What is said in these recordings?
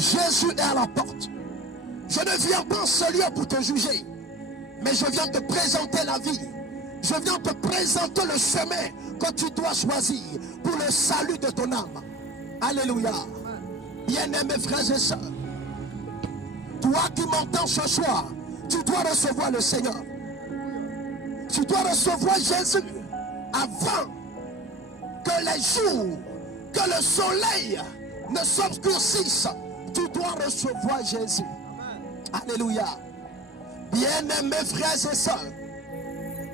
Jésus est à la porte. Je ne viens pas en ce lieu pour te juger, mais je viens te présenter la vie. Je viens te présenter le chemin que tu dois choisir pour le salut de ton âme. Alléluia. Bien-aimés frères et sœurs, toi qui m'entends ce soir, tu dois recevoir le Seigneur. Tu dois recevoir Jésus avant que les jours, que le soleil ne s'obscurcisse. Tu dois recevoir Jésus. Alléluia. Bien-aimés frères et sœurs,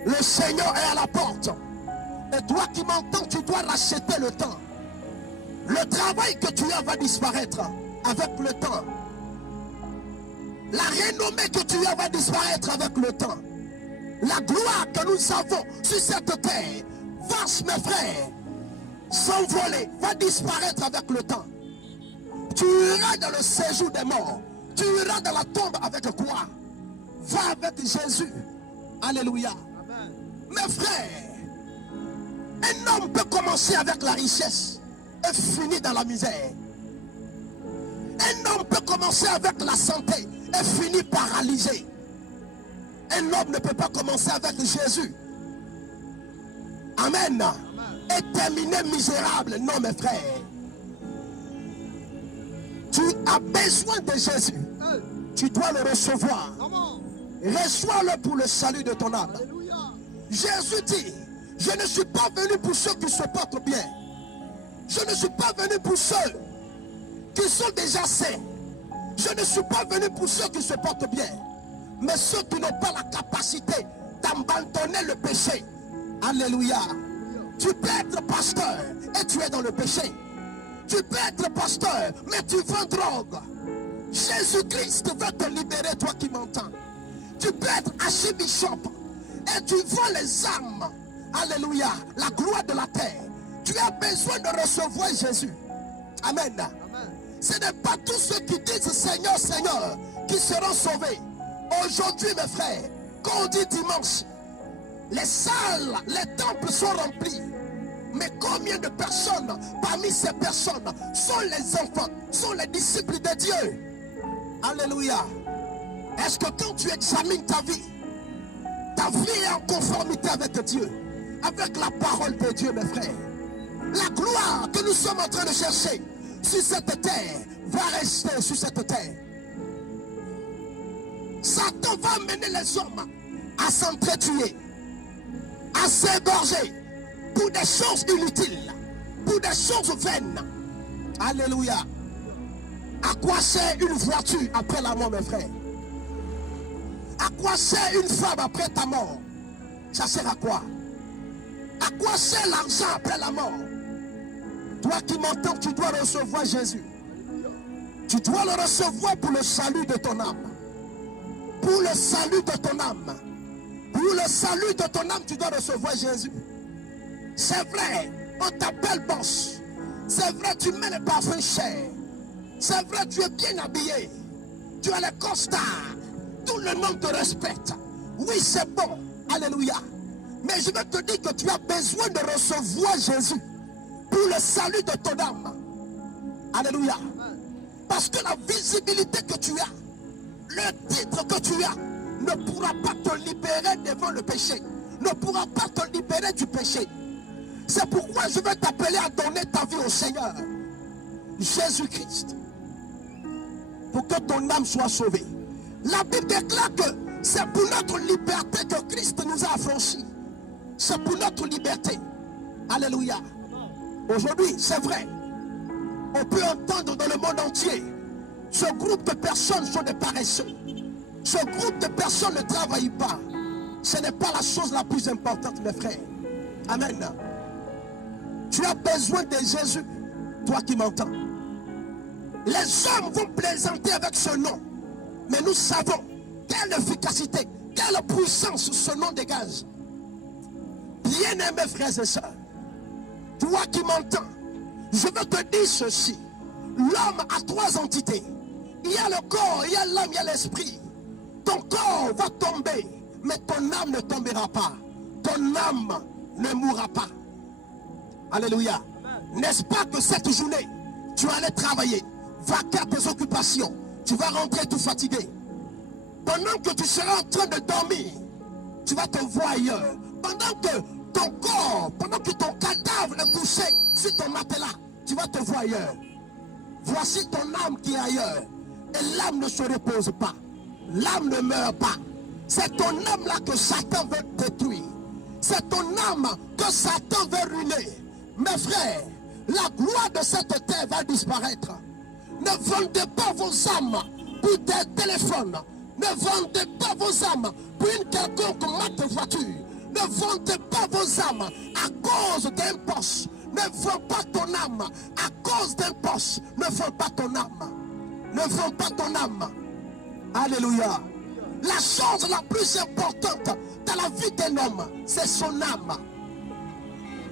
le Seigneur est à la porte. Et toi qui m'entends, tu dois racheter le temps. Le travail que tu as va disparaître avec le temps. La renommée que tu as va disparaître avec le temps. La gloire que nous avons sur cette terre va, mes frères, s'envoler, va disparaître avec le temps. Tu iras dans le séjour des morts. Tu iras dans la tombe avec quoi? Va avec Jésus. Alléluia. Amen. Mes frères, un homme peut commencer avec la richesse et finir dans la misère. Un homme peut commencer avec la santé et finir paralysé. Un homme ne peut pas commencer avec Jésus. Amen. Et terminer misérable. Non, mes frères. Tu as besoin de Jésus. Tu dois le recevoir. Reçois-le pour le salut de ton âme. Jésus dit, je ne suis pas venu pour ceux qui se portent bien. Je ne suis pas venu pour ceux qui sont déjà saints. Je ne suis pas venu pour ceux qui se portent bien, mais ceux qui n'ont pas la capacité d'abandonner le péché. Alléluia. Tu peux être pasteur et tu es dans le péché. Tu peux être pasteur, mais tu vends drogue. Jésus-Christ veut te libérer, toi qui m'entends. Tu peux être archibishop et tu vends les âmes. Alléluia. La gloire de la terre. Tu as besoin de recevoir Jésus. Amen. Ce n'est pas tous ceux qui disent Seigneur, Seigneur qui seront sauvés. Aujourd'hui, mes frères, quand on dit dimanche, les salles, les temples sont remplis. Mais combien de personnes parmi ces personnes sont les enfants, sont les disciples de Dieu? Alléluia. Est-ce que quand tu examines ta vie est en conformité avec Dieu, avec la parole de Dieu, mes frères? La gloire que nous sommes en train de chercher sur cette terre va rester sur cette terre. Satan va amener les hommes à s'entretuer, à s'égorger pour des choses inutiles, pour des choses vaines. Alléluia. À quoi sert une voiture après la mort, mes frères? À quoi sert une femme après ta mort? Ça sert à quoi? À quoi sert l'argent après la mort? Toi qui m'entends, tu dois recevoir Jésus. Tu dois le recevoir pour le salut de ton âme. Pour le salut de ton âme. Pour le salut de ton âme, tu dois recevoir Jésus. C'est vrai, on t'appelle boss. C'est vrai, tu mets les parfums chers. C'est vrai, tu es bien habillé. Tu as les costards. Tout le monde te respecte. Oui, c'est bon. Alléluia. Mais je veux te dire que tu as besoin de recevoir Jésus pour le salut de ton âme. Alléluia. Parce que la visibilité que tu as, le titre que tu as, ne pourra pas te libérer devant le péché. Ne pourra pas te libérer du péché. C'est pourquoi je veux t'appeler à donner ta vie au Seigneur Jésus-Christ, pour que ton âme soit sauvée. La Bible déclare que c'est pour notre liberté que Christ nous a affranchis. C'est pour notre liberté. Alléluia. Aujourd'hui, c'est vrai, on peut entendre dans le monde entier, ce groupe de personnes sont des paresseux. Ce groupe de personnes ne travaillent pas. Ce n'est pas la chose la plus importante, mes frères. Amen. Tu as besoin de Jésus, toi qui m'entends. Les hommes vont plaisanter avec ce nom, mais nous savons quelle efficacité, quelle puissance ce nom dégage. Bien-aimés frères et sœurs, toi qui m'entends, je veux te dire ceci. L'homme a trois entités. Il y a le corps, il y a l'âme, il y a l'esprit. Ton corps va tomber, mais ton âme ne tombera pas. Ton âme ne mourra pas. Alléluia. N'est-ce pas que cette journée, tu allais travailler, vaquer à tes occupations. Tu vas rentrer tout fatigué. Pendant que tu seras en train de dormir, tu vas te voir ailleurs. Pendant que ton corps, pendant que ton cadavre est couché sur ton matelas, tu vas te voir ailleurs. Voici ton âme qui est ailleurs. Et l'âme ne se repose pas. L'âme ne meurt pas. C'est ton âme là que Satan veut détruire. C'est ton âme que Satan veut ruiner. Mes frères, la gloire de cette terre va disparaître. Ne vendez pas vos âmes pour des téléphones. Ne vendez pas vos âmes pour une quelconque marque de voiture. Ne vendez pas vos âmes à cause d'un poste. Ne vends pas ton âme à cause d'un poste. Ne vends pas ton âme. Ne vends pas ton âme. Alléluia. La chose la plus importante dans la vie d'un homme, c'est son âme.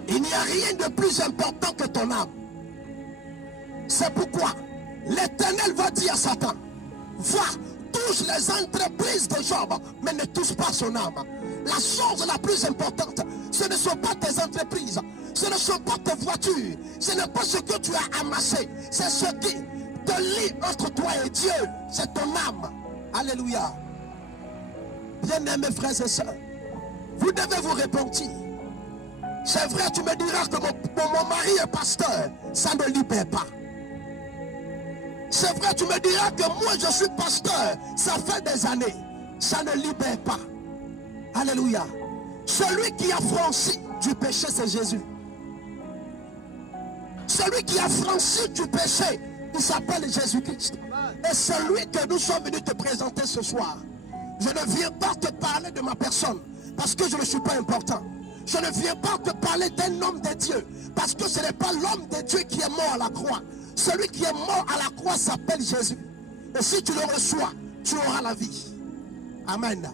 Il n'y a rien de plus important que ton âme. C'est pourquoi l'Éternel va dire à Satan, va, touche les entreprises de Job, mais ne touche pas son âme. La chose la plus importante, ce ne sont pas tes entreprises, ce ne sont pas tes voitures, ce n'est pas ce que tu as amassé, c'est ce qui te lie entre toi et Dieu, c'est ton âme. Alléluia. Bien-aimés frères et sœurs, vous devez vous repentir. C'est vrai, tu me diras que mon mari est pasteur, ça ne libère pas. C'est vrai, tu me diras que moi je suis pasteur, ça fait des années, ça ne libère pas. Alléluia. Celui qui a franchi du péché, c'est Jésus. Celui qui a franchi du péché, il s'appelle Jésus-Christ. Et c'est lui que nous sommes venus te présenter ce soir. Je ne viens pas te parler de ma personne, parce que je ne suis pas important. Je ne viens pas te parler d'un homme de Dieu, parce que ce n'est pas l'homme de Dieu qui est mort à la croix. Celui qui est mort à la croix s'appelle Jésus. Et si tu le reçois, tu auras la vie. Amen.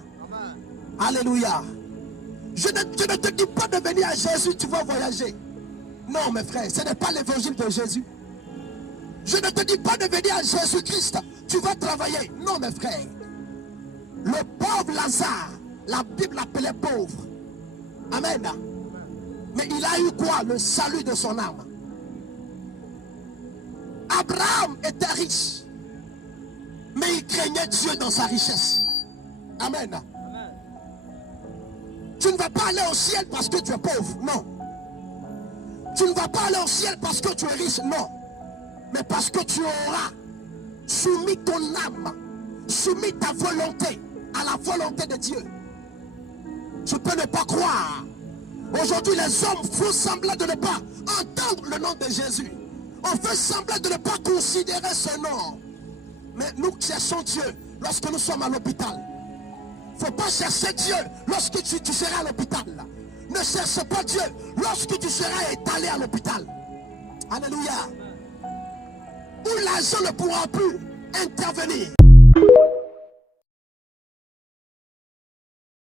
Alléluia. Je ne te dis pas de venir à Jésus, tu vas voyager. Non, mes frères, ce n'est pas l'évangile de Jésus. Je ne te dis pas de venir à Jésus-Christ, tu vas travailler. Non, mes frères. Le pauvre Lazare, la Bible l'appelait pauvre. Amen. Mais il a eu quoi? Le salut de son âme. Abraham était riche, mais il craignait Dieu dans sa richesse. Amen. Tu ne vas pas aller au ciel parce que tu es pauvre, non. Tu ne vas pas aller au ciel parce que tu es riche, non. Mais parce que tu auras soumis ton âme, soumis ta volonté à la volonté de Dieu. Tu peux ne pas croire. Aujourd'hui, les hommes font semblant de ne pas entendre le nom de Jésus. On fait semblant de ne pas considérer ce nom. Mais nous cherchons Dieu lorsque nous sommes à l'hôpital. Il ne faut pas chercher Dieu lorsque tu seras à l'hôpital. Ne cherche pas Dieu lorsque tu seras étalé à l'hôpital. Alléluia. Où l'argent ne pourra plus intervenir.